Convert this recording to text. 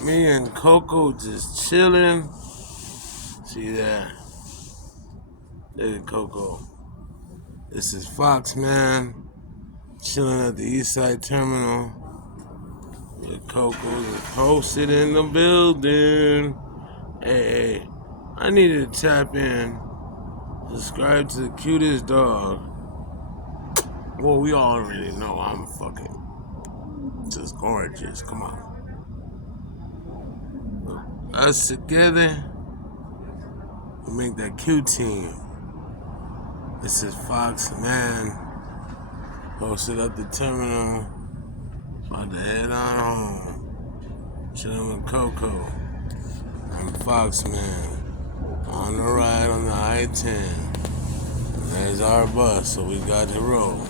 Me and Coco just chilling. See that? Look at Coco. This is Fox, man. Chilling at the East Side Terminal. With Coco just posted in the building. Hey, I needed to tap in. Subscribe to the cutest dog. Well, we already know I'm fucking just gorgeous. Come on. Us together, we make that cute team. This is Fox, man. Posted up the terminal. About to head on home. Chilling with Coco. I'm Fox, man. On the ride on the I-10. There's our bus, so we got to roll.